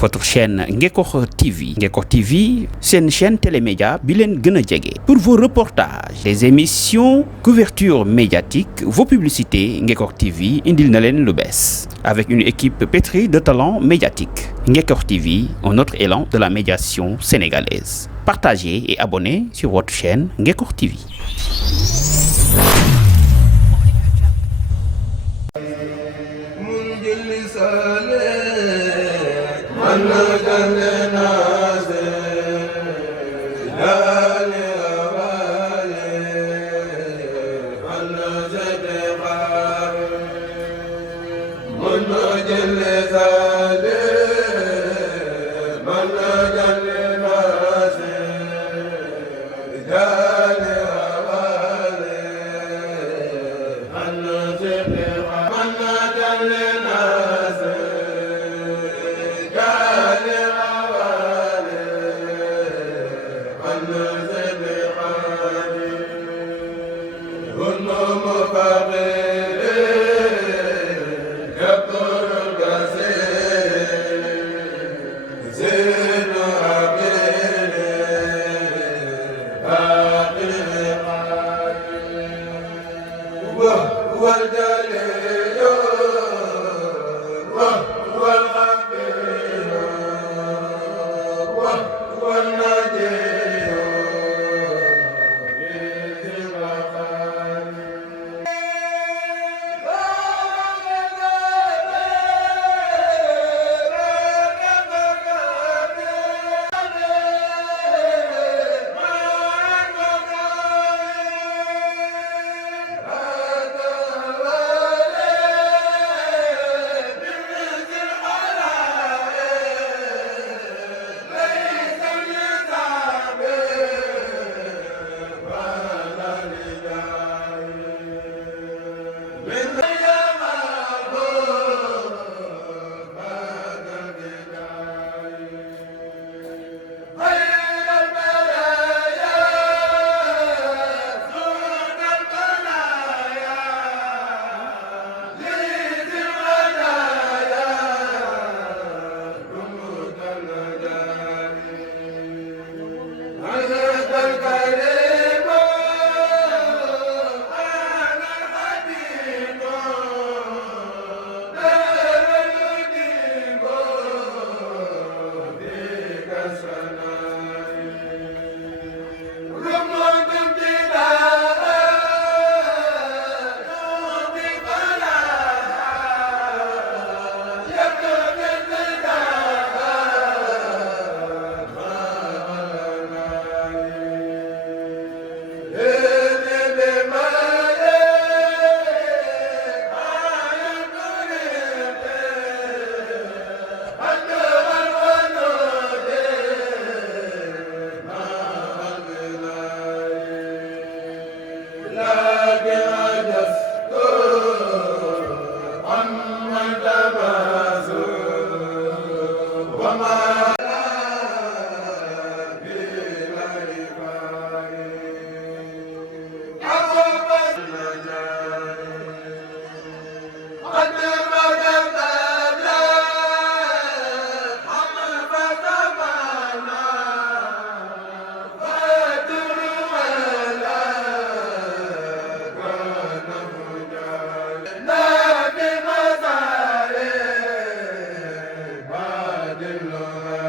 votre chaîne Ngekokh TV. Ngekokh TV, c'est une chaîne télémédia bi leen gën a jege. Pour vos reportages, des émissions, couverture médiatique, vos publicités, Ngekokh TV indil na leen lu bees. Avec une équipe pétrie de talents médiatiques. Ngekokh TV, un autre élan de la médiation sénégalaise. Partagez et abonnez sur votre chaîne Ngekokh TV. Lord.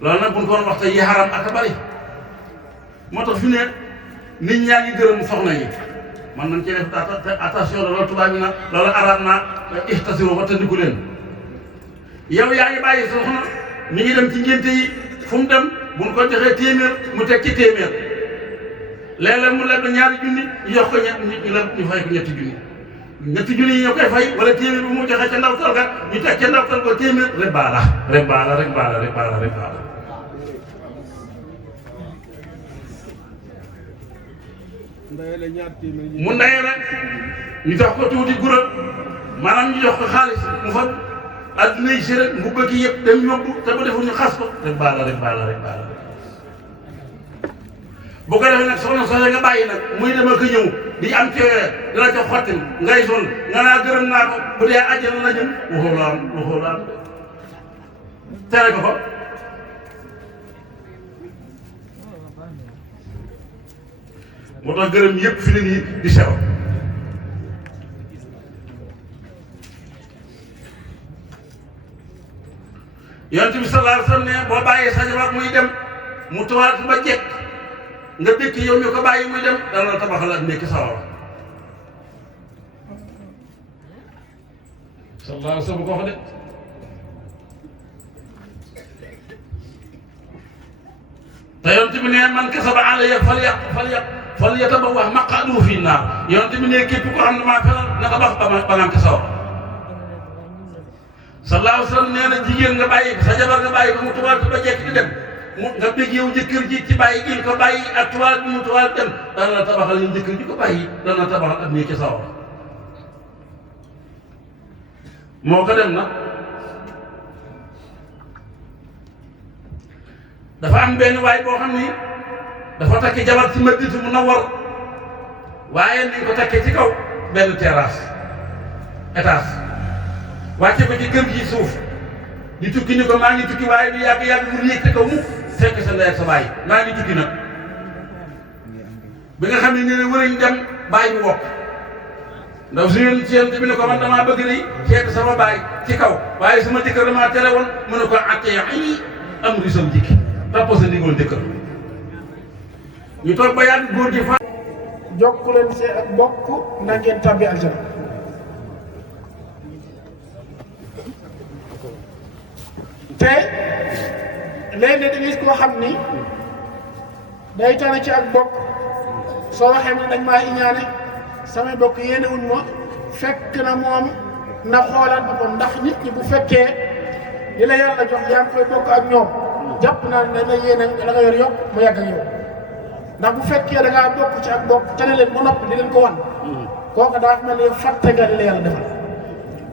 loolu nag bu ñu ko doon wax tey yi xaram ak a bari moo tax fi ne nit ñaa ngi gërëm soxna yi man nañ ci def attention la loolu tubaab bi na loolu arab na ihtasiru wattandiku leen yow yaa ngi bàyyi soxna mi ngi dem ci ngénte yi fu mu dem bu ñu ko joxee téeméer mu teg ci téeméer léeg-léeg mu leb ñaari junni ñu jox ko ñu fay ko ñetti junni yi ñoo koy fay wala téeméer bu mu joxee ca ndawtal ga ñu teg ca ndawtal ko téeméer riba la mu ndayee la ñu jox ko tuuti gura maanaam ñu jox ko xaalis mu fa adduna yi si rek mu bëgg yëpp dem yóbbu te bu deful ñu xas ko riba la bu ko defee nag soxna nga bàyyi nag muy dem ak ñëw di am ci dina ca xottil ngay sol nga naa gërëm naa ko bu dee àjjana la jëm waxoo la am tere ko ko moo tax gërëm yëpp fi ne nii di sew yonent bi sallallahu alayhi wa sallam ne boo bàyyee sa jabar muy dem mu tawaat ba jekk nga dëkk yow mi ko bàyyi muy dem dana la tabaxal ak nekk sawara sallallahu alayhi wa sallam ko wax de te yonent bi ne man kasaba alayya falyatabawwa' maq'adahu fi naar yonent bi ne képp ko xam ne maa fenal na ko bax ba nga am ci sawara sallallahu alayhi wa sallam nee na jigéen nga bàyyi sa jabar nga bàyyi ko mu tubaab ba jekk di dem mu nga bëgg yow jëkkër ji ci bàyyi gi ko bàyyi ak tubaab bi mu tubaab dem dana la tabaxal ñu jëkkër ji ko bàyyi dana la tabaxal ak nii ci sawara moo ko dem na dafa am benn waay boo xam ni dafa takki jabar ci Madinatu Munawwara waaye ni ko takkee ci kaw benn terrasse étage wàcce ko ci kër gi suuf di tukki ni ko maa ngi tukki waaye du yàgg mu yéeg te kaw mu fekk sa ndey ak sa baay maa ngi tukki nag bi nga xam ne nee na wërañ dem baay bu wokk ndaw su yéen ci yéen bi ne ko man damaa bëgg ni fekk sama baay ci kaw waaye sama jëkkër damaa tere woon mu ne ko attee ay am risam jikki topp sa ndigal jëkkër ñu toog ba yàgg góor gi fa jokku leen see ak bokk na ngeen tabbi aljana te léegi da gis koo xam ni day tane ci ak bokk soo waxee ne dañ maa iñaane samay bokk yéene wuñ ma fekk na moom na xoolaat boppam ndax nit ñi bu fekkee li la yàlla jox yaa ngi koy bokk ak ñoom jàpp naa ne la yéene la nga yor yokk mu yàgg ak yow ndax bu fekkee da ngaa bokk ci ak bokk tane leen ba noppi di leen ko wan kooku daa mel ni fàtte nga li la yàlla defal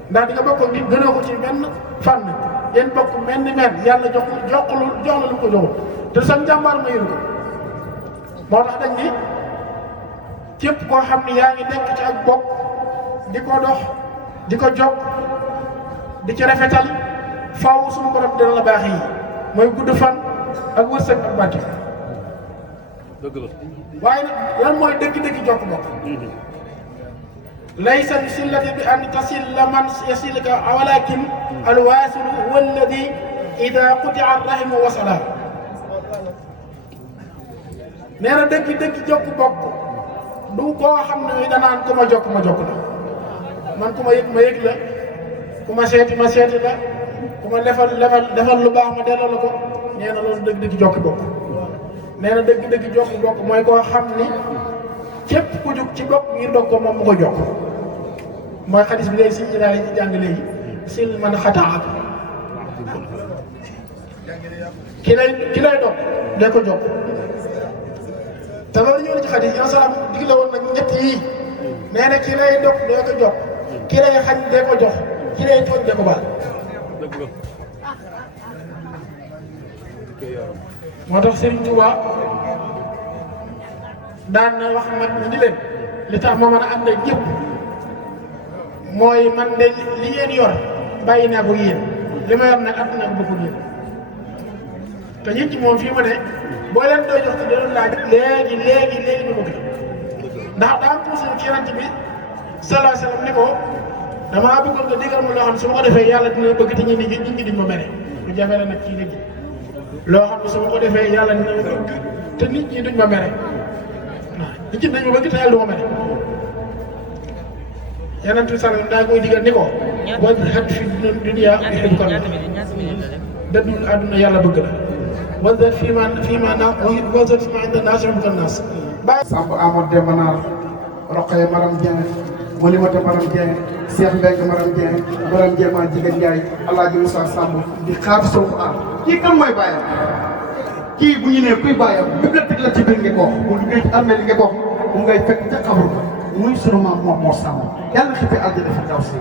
ndax di nga bokk ak nit gënoo ko ci benn fànn yéen bokk mel ni mel yàlla jox la lu ko joxul te sax njàmbaar ma yëru ko moo tax dañ ni képp koo xam ne yaa ngi nekk ci ak bokk di ko dox di ko jokk di ci rafetal faaw suñu borom dina la baax yi mooy gudd fan ak wërsëg ak bàtti dëgg la waaye nag lan mooy dëgg-dëgg jokk bokk laysa bi sillati bi an tasilla man yasilka walakin alwaasilu huwa alladi ida qutia arrahimu wasala nee na dëgg-dëgg jokk bokk du koo xam ne danaan ku ma jokk la man ku ma yëg la ku ma seeti la ku ma defal lu baax ma delloo la ko nee na loolu dëgg-dëgg jokk bokk nee na dëgg-dëgg jokk bokk mooy koo xam ni képp ku jug ci bokk ngir dog ko moom mu ko jokk mooy xadis bi léegi si ñu daal di jàng léegi sil man xataa ki lay dog day ko jokk te loolu ñëw na ci xadis yow salaam digle woon nag ñett yii nee na ki lay dog doo ko jokk ki lay xañ dee ko jox ki lay tooñ dee ko baal moo tax Serigne Touba daan na wax nag ñu di leen li tax ma mën a ànd ak ñëpp mooy man de li ngeen yor bàyyi naa ko yéen li ma yor nag ànd naa ko bëgg yéen te nit ñi moom fii ma ne boo leen doy jox te doon laaj léegi ñu bëgg ndax daa poussé ci yonent bi sallallahu alayhi wasallam ni ko damaa bëggoon nga digal ma loo xam ne su ma ko defee yàlla dina bëgg te nit ñi duñ ma mere lu jafe la nag ci léegi loo xam ne su ma ko defee yàlla dina ma bëgg te nit ñi duñ ma mere waaw nit ñi dañ ma bëgg te yàlla du ma mere yonent bi sallallahu daa koy digal ni ko boo xet fi dunya yuhibbuka Allah dëddul àdduna yàlla bëgg la wazat fii ma inda naas yuhibbuka naas Samb Amadou Demba Naar Roqaye Maram Dieng Molimata Maram Dieng Cheikh Mbengue Maram Dieng Maram Dieng maa Jigéen Ndiaye Alaaji Moussa Samb di xaar sol ko kii kan mooy bàyyam kii bu ñu nee kuy bàyyam bibliothèque la ci biir Ngekoox bu duggee ci armée li Ngekoox mu ngay fekk ca xabru muy sunu maam Mor Samb yàlla xippee àjjana fi daw si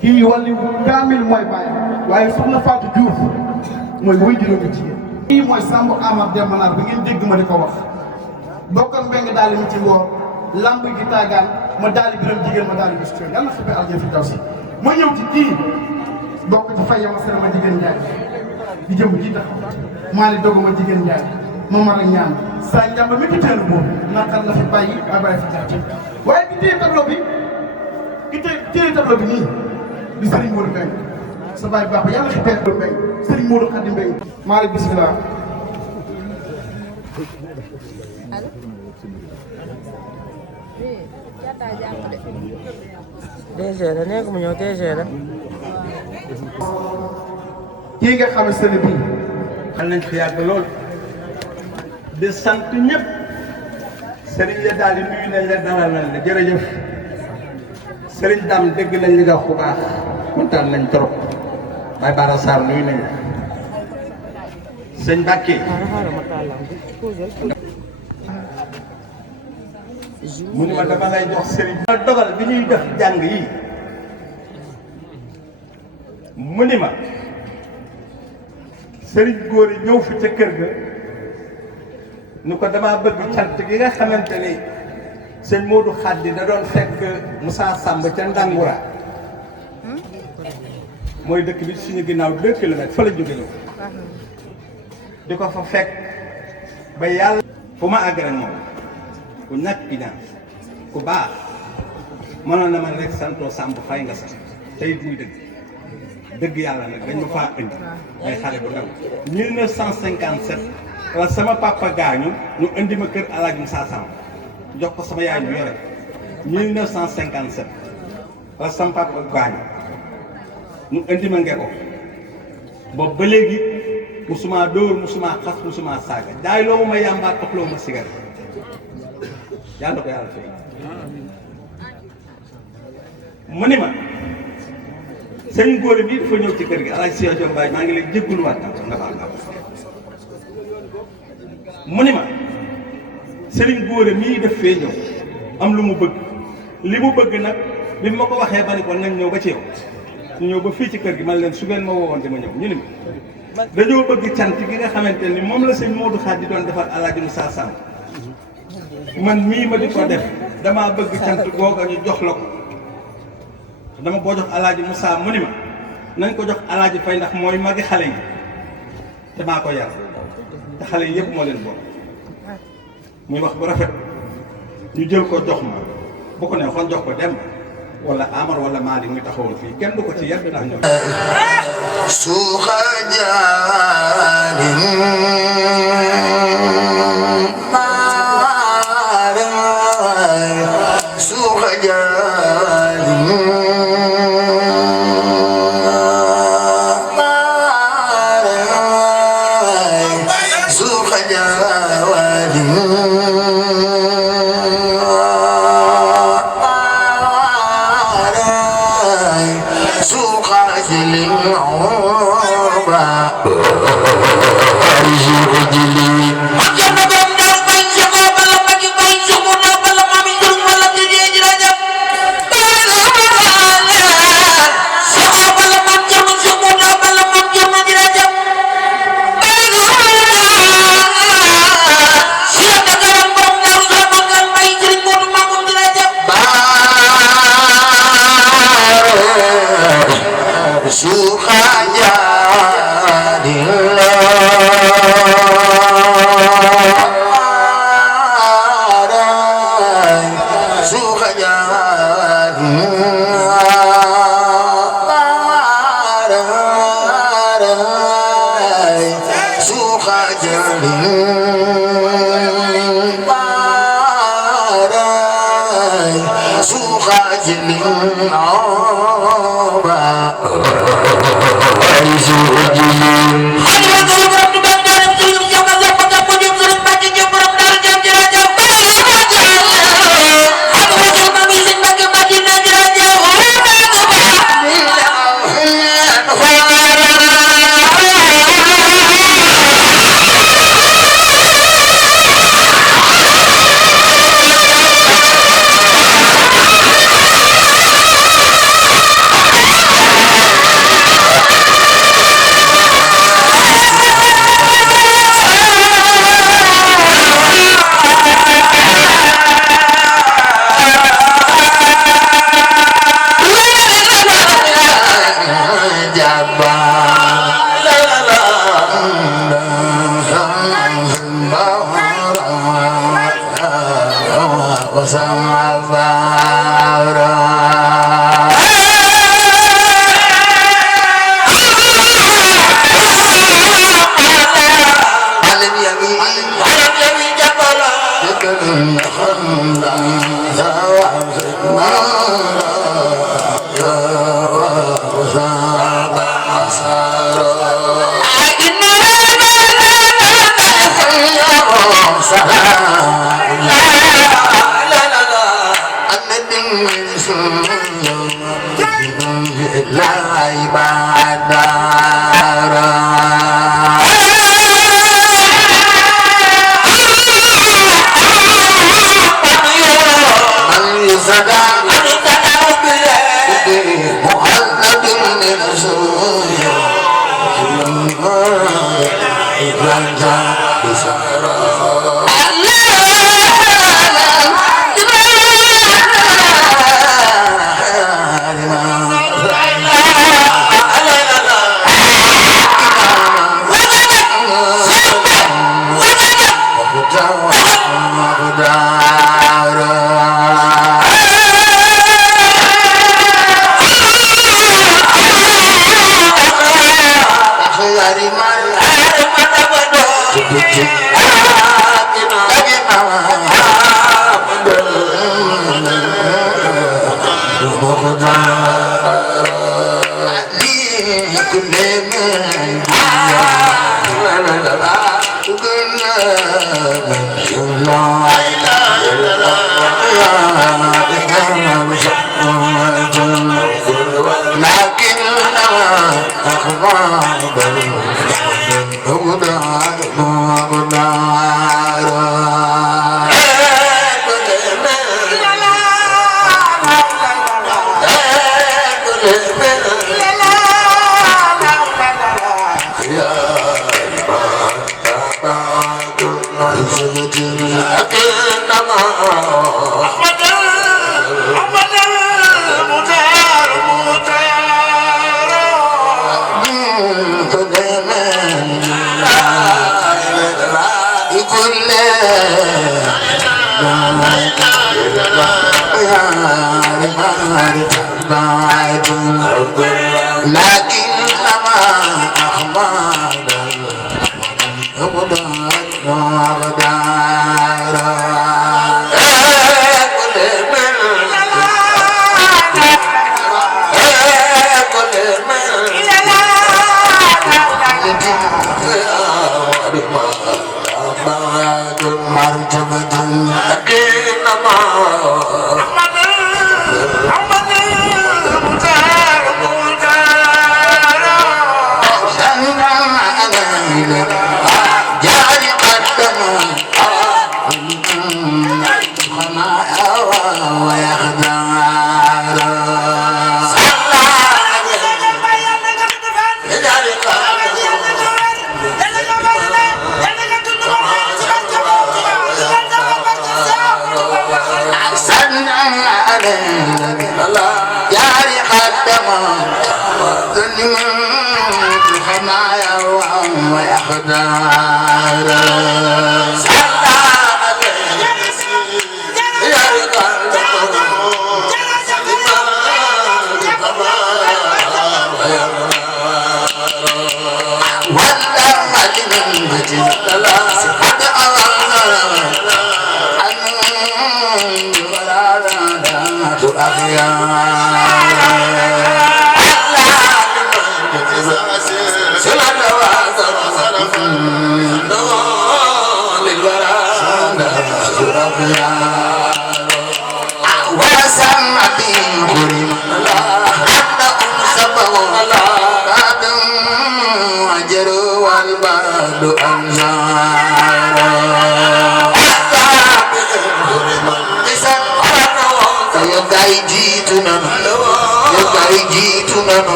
kii wàllu kaamil mooy bàyyam waaye soxna Fatou Diouf mooy wuy juróomi jigéen kii mooy Samb Amadou Demba Naar bi ngeen dégg ma di ko wax bokkam Mbengue daal mi ci ngoor lamb gi taagaan ma daal di biram jigéen ma daal di gis yàlla na xippee aljana fi daw si ma ñëw ci kii bokk ci fay yama sene ma jigéen Njaay di jëm ji tax maa li dogu ma jigéen Njaay ma mar a ñaan saa njàmba mi ki teelu boobu naqar la fi bàyyi ba bàyyi fi jaar waaye ki téye tableau bi nii di Serigne Modou Mbengue sa baay baax ba yàlla xippee Modou Mbengue Serigne Modou Khady Mbengue maa li bismillah DG la nekk mu ñëw DG la. kii nga xamante ne bii. xam nañ fi yàgg lool di sant ñëpp Serigne la daal di nuyu nañ la dalal nañ la jërëjëf Serigne Dame dégg nañ li nga wax bu baax kontaan nañ trop Baye Bara Sarr nuyu nañ la sëñ Bakke. mu ni ma dama lay jox Serigne. ma dogal bi ñuy def jàng yi mu ni ma Serigne góor yi ñëw fi ca kër ga ni ko damaa bëgg cant gi nga xamante ni sëñ Modou Khady da doon fekk Moussa Samb ca Ndangura mooy dëkk bi suñu ginnaaw 2 kilomètres fa la jóge ñëw di ko fa fekk ba yàlla fu ma àgg rek moom ku ñàkk gi ñaan ku baax mënoon na man rek santoo Samb fay nga sax tey muy dëgg yàlla nag dañ ma faa indi ay xale bu ndaw 1957 la sama papa gaañu ñu indi ma kër Alaaji Moussa Samb jox ko sama yaay ñu yore 1957 la sama papa gaañu ñu indi ma ngeko boobu ba léegi musuma dóor musuma xas musuma saaga jaay loo ma yàmbaat toxloo ma sigar yàlla ko yàlla fay mu ni ma sëñ góor bi dafa ñëw ci kër gi Alaaji Cheikh Diop Baye maa ngi lay jégguluwaat nga baal nga mu ni ma sëriñ góor mii def fee ñëw am lu mu bëgg li mu bëgg nag bi ma ko waxee ba ni ko nañ ñëw ba ci yow ñu ñëw ba fii ci kër gi man leen su ngeen ma woowoon dama ñëw ñu ni ma dañoo bëgg cant gi nga xamante ni moom la sëñ Modou Khady doon defar Alaaji Moussa Samb man mii ma di ko def damaa bëgg cant googa ñu jox la ko dama boo jox Alaaji Moussa mu ni ma nañ ko jox Alaaji Fay ndax mooy magi xale yi te maa ko yar te xale yi yëpp moo leen bokk muy wax bu rafet ñu jël ko jox ma bu ko neexoon jox ko dem wala Amar wala Mali muy taxawoon fii kenn du ko ci yar ndax ñoom suuxa jaarin maaray suuxa jaarin maaray suuxa jaarin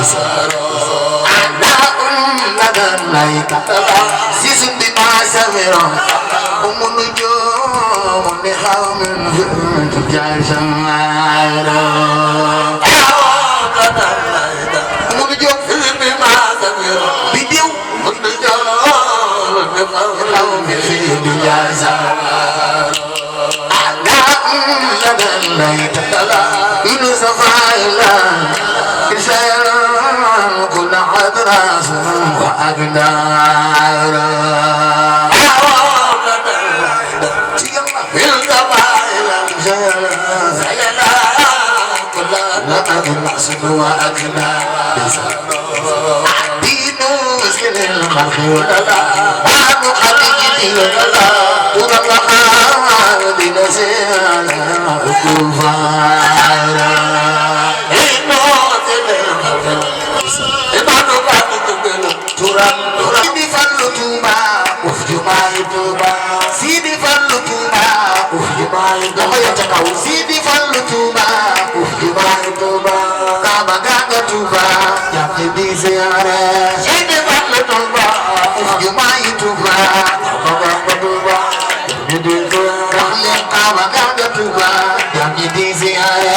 Bisa jaay samaara mu nu jóg bi diw mu nu jóg law mi fi di jaay samaara إنه سفايلا إنسان كل حدراس وأقدار في القبائل سيلا كل نقص وأقدار دين مسكين الخلق ولا بعد خليجتي ولا ترى دين سيلا كفارا Sidi Fallu Touba uf jumaay Touba Sidi Fallu Touba uf jumaay Touba Sidi Fallu Touba uf jumaay Touba Kaaba Ganga Touba jàpp di ziyaare Sidi Fallu Touba uf jumaay Touba Kaaba Ganga Touba di ziyaare Kaaba Ganga Touba jàpp di ziyaare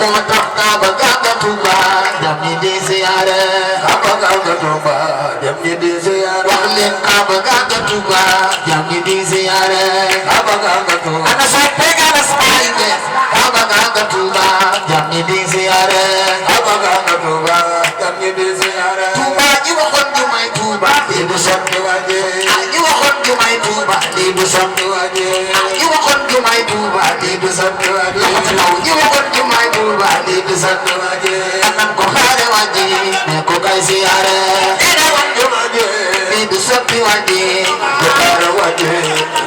moo tax Kaaba Ganga Touba jàpp di ziyaare Kaaba Ganga Touba jàpp di ziyaare wax leen Kaaba Ganga Touba jàpp di ziyaare Kaaba Ganga Touba ana soppe ana saay be Kaaba Ganga Touba jàpp di ziyaare Kaaba Ganga Touba jàpp di ziyaare Touba ji waxoon ju may Touba lii du sotti waaje ji waxoon ju may Touba lii du sotti waaje ji waxoon ju may Touba lii du sotti waaje ji waxoon ju may Touba lii du sotti waaje nan ko xaare waaje ne ko kay ziyaare ina wan ju waaje lii du sotti waaje ko xaare waaje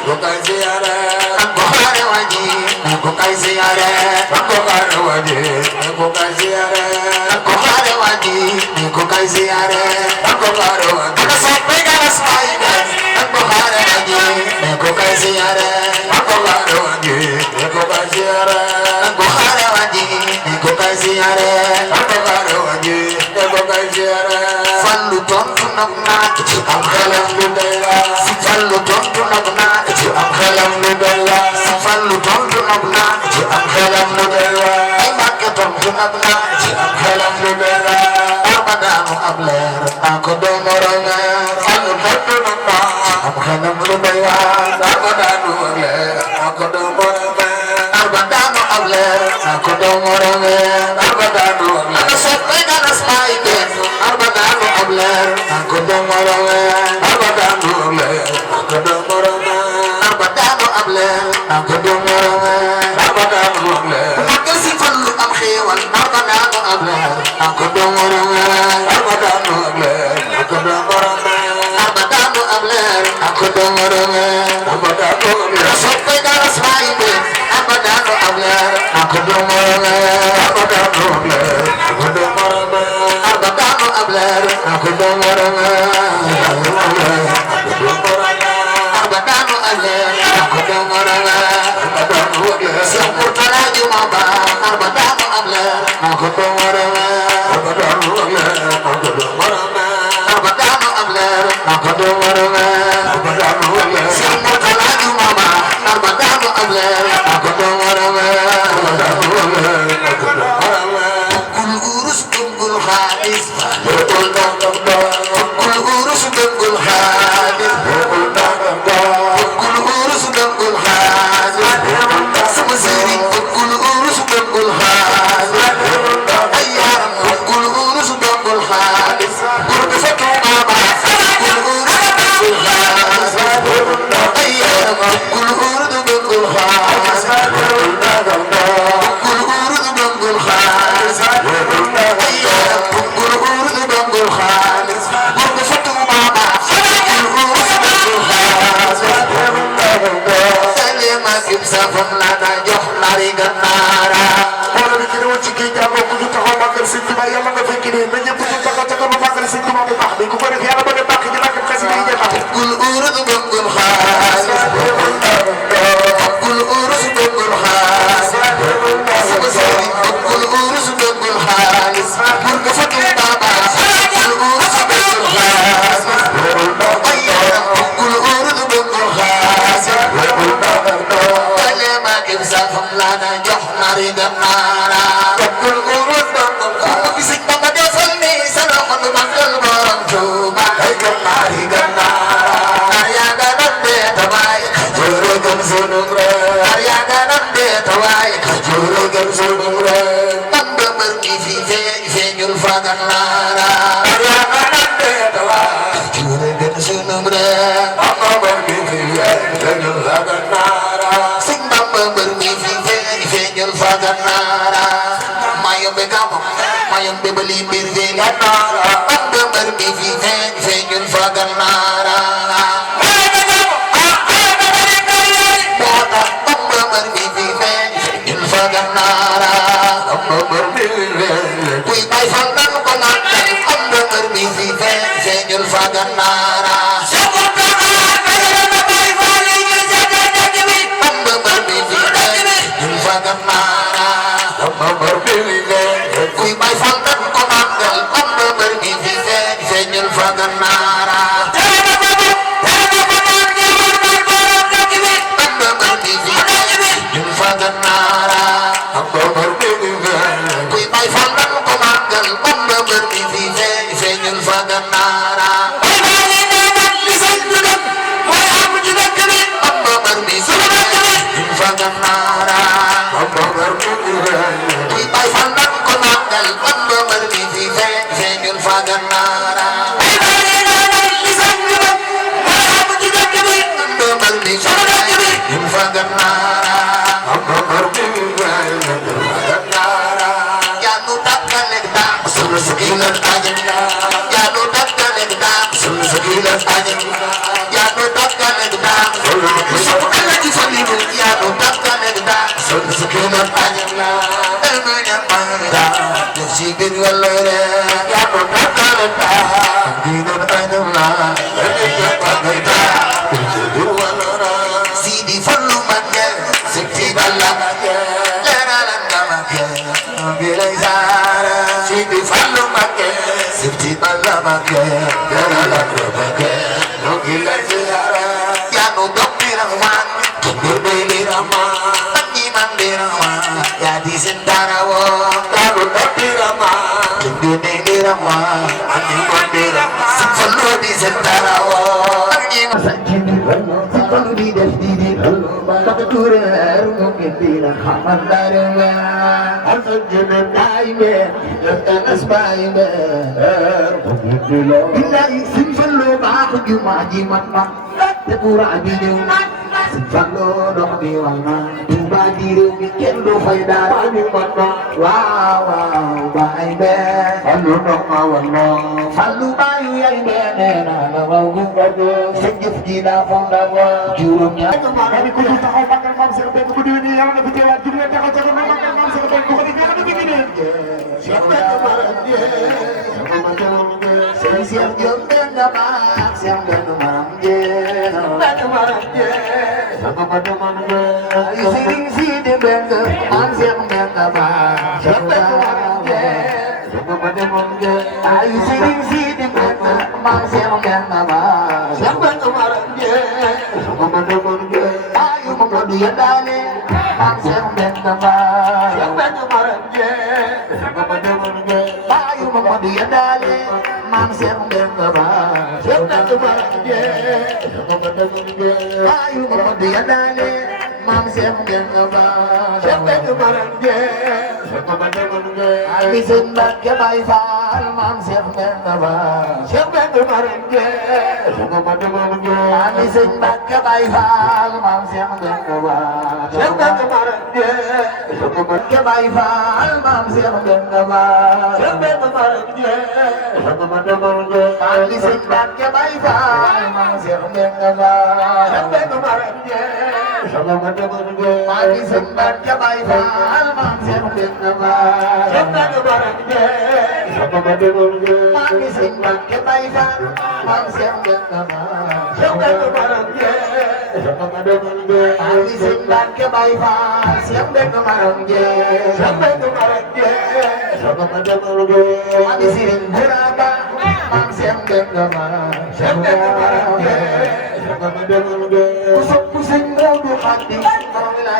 ko kay ziyaare nan ko xaare waaje ne ko kay ziyaare nan ko xaare waaje ne ko kay ziyaare nan ko xaare waaje ne ko kay ziyaare nan ko xaare waaje ana soppe gana saay be nan ko xaare waaje ne ko kay ziyaare nan ko xaare waaje ne ko kay ziyaare nan ko xaare waaje ne ko kay ziyaare nan ko xaare waaje ne ko kay ziyaare Fallu tontu nag naa ci am xelam lu doy waar Fallu tontu nag naa ci am xelam lu doy waar Fallu tontu nag naa ci am xelam lu doy waar ay Mbàkke tontu nag naa ci am xelam lu doy waar arba daanu ab leer naa ko doy morome Fallu tontu nag naa ci am xelam lu doy waar arba daanu ab leer naa ko doy morome arba daanu ab leer naa ko doy morome arba daanu ab leer ana soppe gana saay be arba daanu ab leer naa ko doy morome arba daanu ab leer naa ko doy morome arba daanu ab leer naa ko doy morome arba daanu ab leer magal si Fallu am xéewal arba daanu ab leer naa ko doy morome arba daanu ab leer naa ko doy morome arba daanu ab leer naa ko doy morome arba daanu ab leer soppe gana saay be arba daanu ab leer naa ko doy morome arba daanu ab leer naa ko doy morome arba daanu ab leer naa ko doy morome arba daanu ab leer naa ko doy morome Seex Murtala juma ba arba daanu ab leer naa ko doy morome arba daanu ab leer naa ko doy morome arba daanu ab leer naa ko doy morome arba daanu ab leer Seex Murtala juma ba arba daanu ab leer naa ko doy morome arba daanu ab leer naa ko doy morome kul urus kul xaalis moom laa na jox nari gannaara bokkul urus bokkul xaar bisik ba nga defal ni sa loxo nu magal borom Tuuba ay nari gannaara ar yaa nga nan dee tawaay Kajoor gën sunu réew ar yaa nga nan dee tawaay Kajoor gën sunu réew Bamba mbër mi fi feeñul fa gannaara ar yaa nga nan dee tawaay Kajoor gën sunu réew Bamba mbër mi fi feeñul fa gannaara Sëñ Bamba mbër mi fi feeñul fa gannaara Mayombe gamo Mayombe bali mbir fi gannaara Bamba mbër mi fi feeñul fa gannaara kuy bay fal nan ko màggal am na mbër mi fi feeñul fa gannaara kuy bay fal nan ko màggal am na mbër mi fi feeñul fa gannaara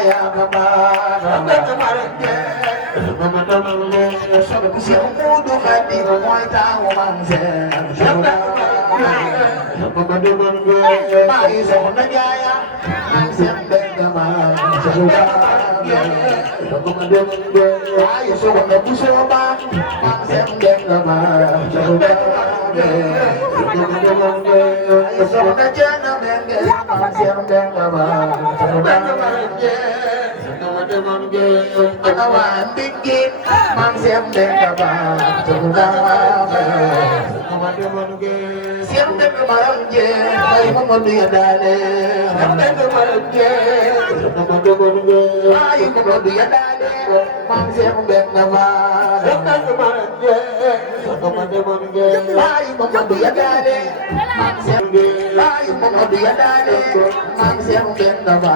yaa ko baax dëgg ma rek dama demal ngeen sobe ku si Moodu Xadi mooy taawu man seen dama demal ngeen maa ngi soxna Jaaya man seen dëgg ma dama demal ngeen maa ngi soxna bu sooba man seen dëgg ma soxna Jaana Menge man seen dëgg ma ana waa Ndingi man seen dëgg ma seen dëgg ma ay Mamadu ya daane seen dëgg ma ay Mamadu ya daane man seen dëgg ma ay Mamadu ya daane man seen ay Mamadu ya daane man seen dëgg ma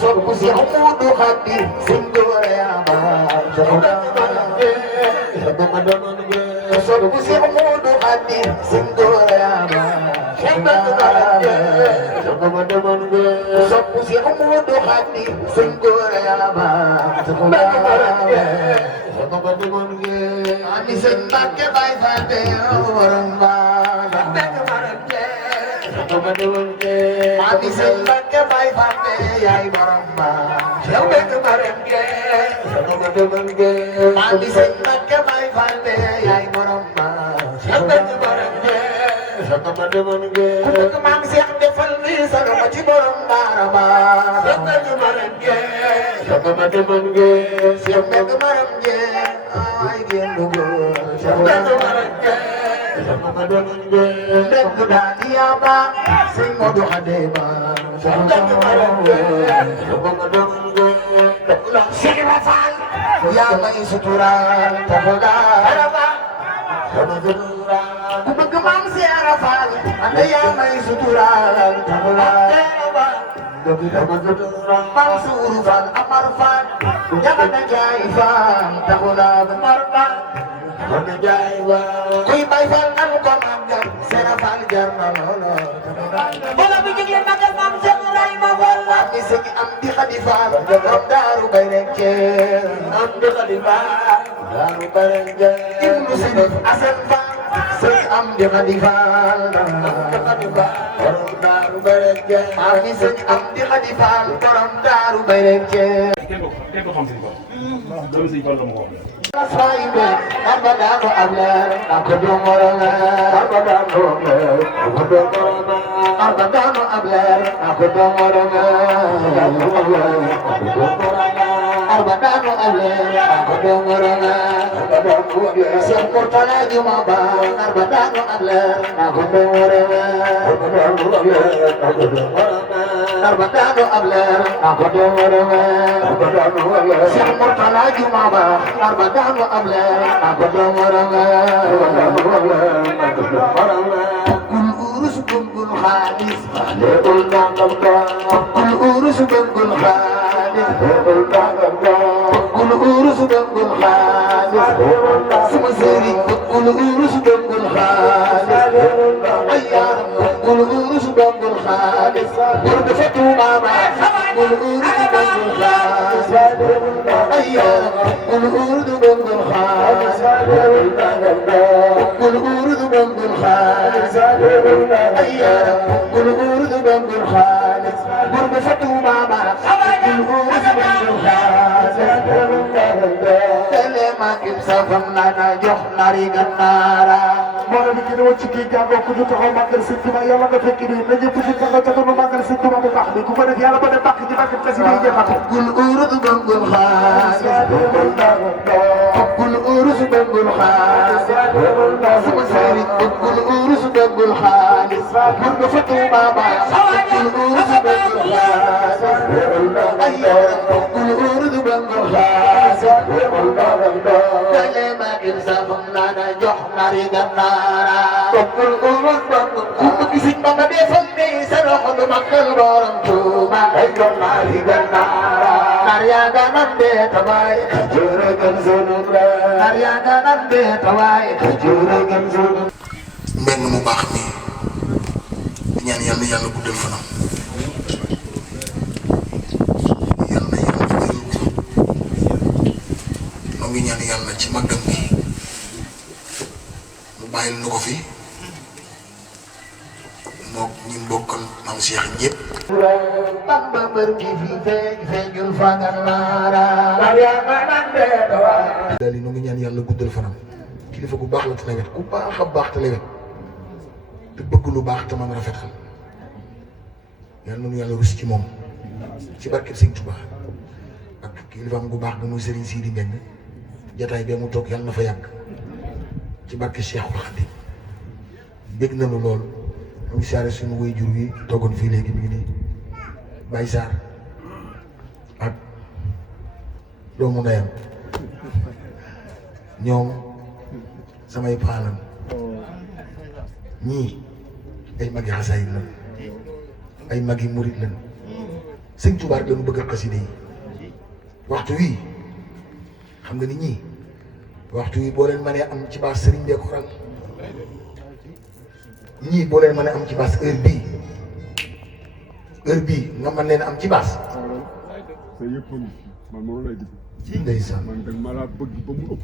sob ku si Moodu Xadi sëñ Góora yaa ba sob ku si Moodu Xadi sëñ Góora yaa ba sob ku si Moodu Xadi sëñ Góora yaa ba ani sëñ Mbàkke Baay Faal te waram ba Mami sëñ Mbàkke Baay Faal te yaay borom ba yow dëgg ma rem ge Mami sëñ Mbàkke Baay Faal te yaay borom ba yow dëgg ma rem ge ku bëgg maam Seex defal ni sa loxo ci borom baara ba yow dëgg ma rem ge yow dëgg ma rem ge ay génn góor yow dëgg ma rem ge dëgg daal di yaaba sëñ Moodu Xadi ba Cheikh Ibra Fall yaa may suturaal ku bëgg maam Cheikh Ibra Fall ande yaa may suturaal Mansour Fall Amar Fall Jabana Jaay Fall kuy Baay Faal nan ko màggal Seera Faal jar na loolo wala bi jigleen màggal maam Seex Ibrahima Fall mi sëñ am di Xadi Faal am daaru bay rekke am di Xadi Faal daaru bay rekke ibnu Sirif Asan Faal sëñ am di Xadi Faal borom daaru bay rekke mi sëñ am di Xadi Faal borom daaru bay rekke kenn ko xam si ko doomu si Fall la mu wax Asaibe, abadano abler, akodomorona, abadano abler, akodomorona, abadano abler, akodomorona, Seex Murtala Jumaba, abadano abler, akodomorona, abadano abler, akodomorona, Seex Murtala Jumaba, Arbadano abler, akodomorona, kul urus bungul xaalis, kul urus bungul xaalis, kul urus bungul xaalis, sama sëriñ kul urus bungul xaalis, ay yaram kul urus bungul xaalis, bur dafa Tuuba ba, kul urus bungul xaalis, ay yaram kul urus bungul xaalis, kul urus bungul xaalis, ay yaram kul urus bungul xaalis, bur dafa Tuuba ba, kul urus bungul xaalis, tele ma kim safam nana jox nari gannaara moo la liggéey woon ci kii jàngoo ku ñu taxaw màggal Sëñ Tuubaa yàlla nga fekk nii na ñëpp ci taxaw ca nu màggal Sëñ Tuubaa bu baax bi ku ko def yàlla ba dem bàkk ci barke xasida yi jeexatu kul urus bungul xaalis, kul urus bungul xaalis, sama sëriñ kul urus bungul xaalis, bur dafa Tuuba ba, kul urus bungul xaalis, ay yaram kul urus bungul xaalis, tele ma kim safam nana jox nari gannaara kul urus bungul ku bëgg Sëñ Bamba defal ni sa loxo du màggal borom Tuuba ay jox nari gannaara nar yaa nga nan dee tawaay jure gën sunub la nar yaa nga nan dee tawaay jure gën sunub mbenn mu baax mi ñaan yàlla yàlla guddal fanam yàlla yàlla wéral ko noo ngi ñaan yàlla ci màggam gi mu bàyyil nu ko fi mook ñi mbokkal maam Cheikh ñëpp Bamba bër gi fi feeñul fangal naara daal yi noo ngi ñaan yàlla guddal fanam kilifa gu baax la te lewet ku baax a baax te lewet te bëgg lu baax te mën rafetal yàlla noonu yàlla rus ci moom ci barkeb Sëñ Tuubaa ak kilifaam gu baax ga muy Serigne Sidi Mbeng jataay bee mu toog yàlla na fa yàgg ci barke Cheikhul Khadim bégg nañu lool mu ngi saare suñu waajur wi toogoon fii léegi mi ngi nii Baye Sarr ak doomu ndeyam ñoom samay paalam ñii ay magi xasaayid lan ay magi murit lan Sëñ Tuubaa lañu bëgg xasida yi waxtu wii xam nga ni ñii waxtu wii boo leen mënee am ci baas sëriñ bee ko ral ñii boo leen mënee am ci baas heure bii nga mën leen am ci baas sa yëpp man moom lay dégg ndeysaan man dag ma laa bëgg ba mu ëpp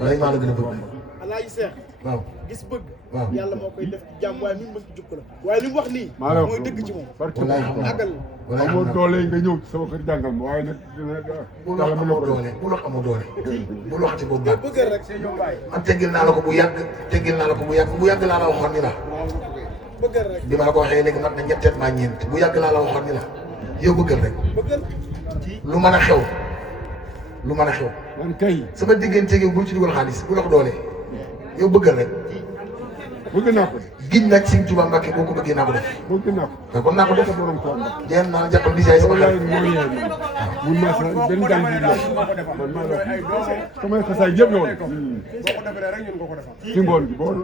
walaay maa la gën a bëgg Alaaji Seex waaw gis bëgg waaw yàlla moo koy def ci jàmm waaye mi bëgg jukk la waaye li mu wax nii maa la mooy dëgg ci moom walaay xam naa àggal walaay xam amoo naa doole nga ñëw ci sama kër jàngal ma waaye nag bul wax amoo doole bul wax amoo doole bul waxati boobu baat bëggal rek see ñoom bàyyi man teggil naa la ko bu yàgg teggil naa la ko bu yàgg laa la waxoon ni la bëggal rek bi ma la ko waxee léegi nag na ñetteel maa ñeent bu yàgg laa la waxoon ni la yow bëggal rek bëggal lu mën a xew lu mën a xew man kay sama diggante yow bul ci dugal xaalis bu wax doole yow bëggal rek bëgg naa ko giñ nag Sëñ Tuubaa Mbàkke boo ko bëggee naa ko def bëgg naa ko mais kon naa ko def borom tool ba jéem naa jàppal di jaay sama wallaay xarit moo yee mun naa sa benn gan bi la man maa la samay xasaay yëpp yow ci ngoon bi boo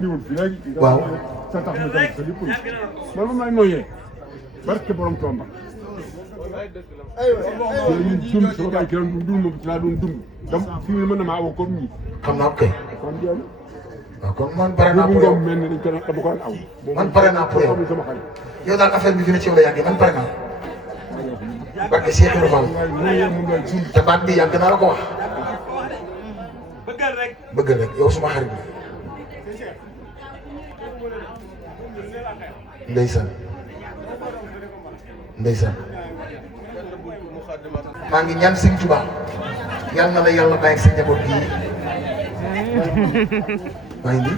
ñëwul fi léegi waaw sa tax ma dem sa lépp man moom laay nooyee barke borom tool ba ñun dund sama baay ki doon dund moom ci laa doon dund dam fi mu mën na maa aw comme ñi xam naa ko kay kon jeex waaw kon man pare na naa bu pour yow ngoom mel ni dañ ko dama ko daan aw man pare naa pour yow sama xarit yow daal affaire bi fi ne ci yow la yàggee man pare naa barke Cheikh Ibrahima Fall waaye nooyee moom lay dund te baat bi yàgg naa la ko wax bëggal rek yow suma xarit la ndeysaan ndeysaan maa ngi ñaan Sëñ Tuubaa yàlla na la yàlla bàyyi ak sa njaboot gii maa ngi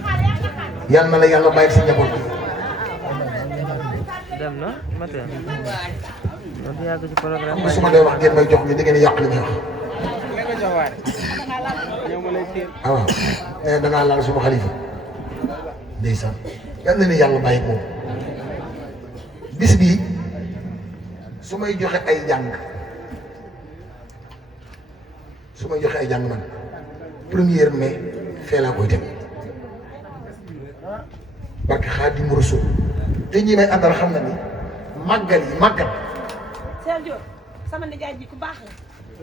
yàlla na la yàlla bàyyi ak sa njaboot gii dem na matin loolu yàgg ci programme xam nga su ma dee wax ngeen may jox ni da ngeen di yàq li may wax ah waaw nee da ngaa laal suma xalifa ndeysaan yal na ne yàlla bàyyi moom bis bii su may joxe ay jàng man 1er mai fee laa koy teg barke Xaadimu Rasuul te ñi may àndal xam na ni màggal Sergio sama nijaay ji ku baax la.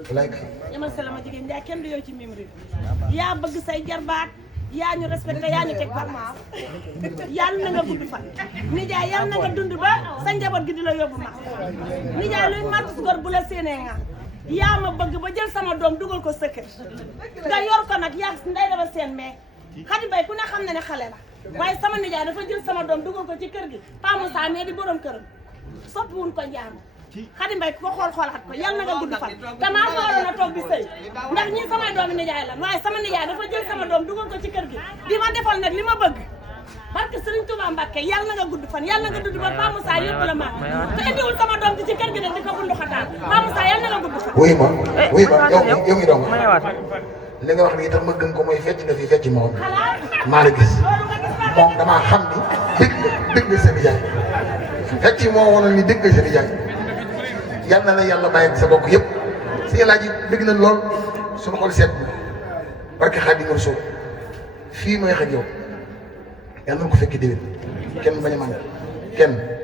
walaay kay yamal salama jigéen Njaay kenn du yow ci mim réew yaa bëgg say jarbaat yaa ñu respecté yaa ñu teg palma yàlla na nga gudd fan nijaay yàlla na nga dund ba sa njaboot gi di la yóbbu ma nijaay luy mat gor bu la séenee nga yaa ma bëgg ba jël sama doom dugal ko sa kër nga yor ko nag yaa nday dafa seen mais Xadi Mbay ku ne xam na ne xale la waaye sama nijaay dafa jël sama doom dugal ko ci kër gi Pa Moussa mais di borom këram soppiwuñ ko njaam Xadi Mbay ku ko xool-xoolaat ko yàlla na nga gudd fan te maa fa waroon a toog di sëy ndax ñii samay doomi nijaay lan waaye sama nijaay dafa jël sama doom dugal ko ci kër gi di ma defal nag li ma bëgg barke Sëriñ Tuubaa Mbàkke yàlla na nga gudd fan yàlla na nga dudd ba Pa Moussa yëpp la ma te indiwul sama doom ci kër gi nag di ko bundu xataan Pa Moussa yàlla na nga gudd fan wuy ma yow mi doom li nga wax ni itam ma gën ko mooy fecc nga fi fecc moom maa la gis moom damaa xam ni dëgg nga sa nijaay fecc moo wonoon ni dëgg nga sa nijaay yal na la yàlla bàyyi ak sa bokk yëpp si yàllaa ji dëgg na lool suñu xol seet na barke Xaadimu Rasuul fii mooy xaj yow yal na ko fekki déwén kenn bañ a manqué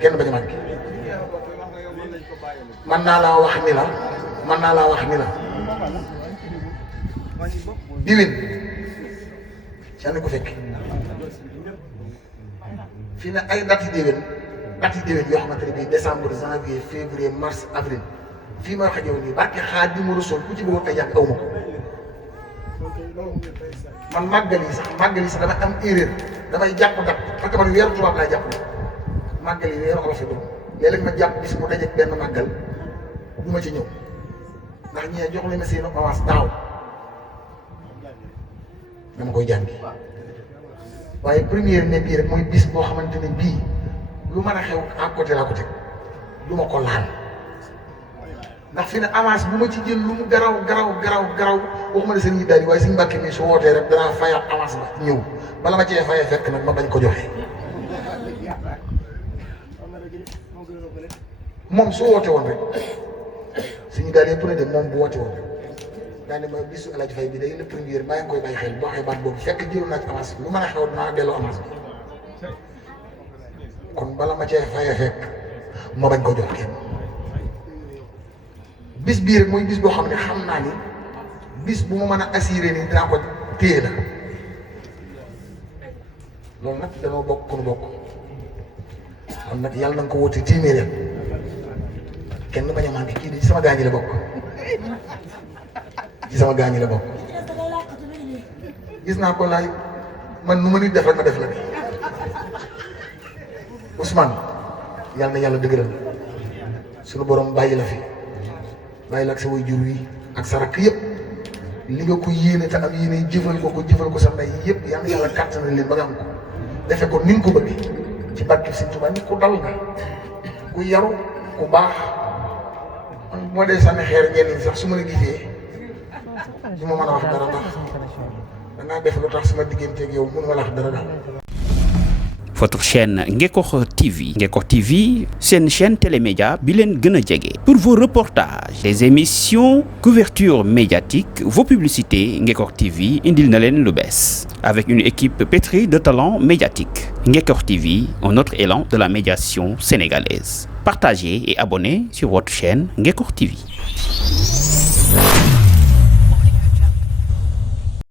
kenn bañ a manqué man naa laa wax ni la déwén yal na ko fekki fii ne ay date yi déwén yoo xamante ne bii décembre janvier février mars avril fii ma wax ak yow nii barke Xaadimu Rasuul ku ci bëggoon a jàng aw ma ko man màggal yi sax damay am erreur damay jàpp dat parce que man weeru tubaab laay jàpp màggal yi weeru olof yi doon léeg-léeg ma jàpp bis mu dajeeg benn màggal du ma ci ñëw ndax ñee jox leen ma seen avance daaw dama koy jàngi waaye première ne bii rek mooy bis boo xamante ne bii lu mën a xew à côté laa ko teg du ma ko laal ndax fi ne avance bu ma ci jël lu mu garaw waxuma ne seen yi daal yi waaye suñu mbàkke mi su wootee rek danaa fayaat avance ba ñëw bala ma cee fayee fekk nag ma bañ ko joxe moom su woote woon rek suñu daal yëpp ne de moom bu woote woon rek daal ne ma bisu El Hadj Faye bi day le première maa ngi koy bàyyi xel boo xee baat boobu fekk jëloon naa ci avance lu mën a xew dinaa delloo avance bi kon bala ma cee fayee fekk ma bañ ko jox kenn bis bii rek mooy bis boo xam ne xam naa ni bis bu ma mën a assuré ni dinaa ko téye la loolu nag danoo bokk ku nu bokk kon nag yàlla na nga ko woote téeméer kenn bañ a manqué kii di ci sama gaañi la bokk ci sama gaañi la bokk gis naa ko laay man nu ma nit def rek ma def la bi Ousmane yàlla na yàlla dëgëral suñu borom bàyyi la fi bàyyi la ak sa waajur wi ak sa rakk yëpp li nga ko yéene te am yéene jëfal ko sa ndey yëpp yal na yàlla kàttanal leen ba nga am ko defe ko ni nga ko bëgg ci barke Sëñ Tuubaa ni ku dal nga ku yaru ku baax man moo dee sànni xeer ñenn ñi sax su ma la gisee du ma mën a wax dara ndax dangaa def lu tax sama digganteeg yow mënu ma la wax dara daal. Votre chaîne Ngekokh TV. Ngekokh TV, c'est une chaîne télémédia bilen gëna djégé. Pour vos reportages, des émissions, couverture médiatique, vos publicités, Ngekokh TV indil na len lu bess. Avec une équipe pétrie de talents médiatiques. Ngekokh TV, un autre élan de la médiation sénégalaise. Partagez et abonnez sur votre chaîne Ngekokh TV.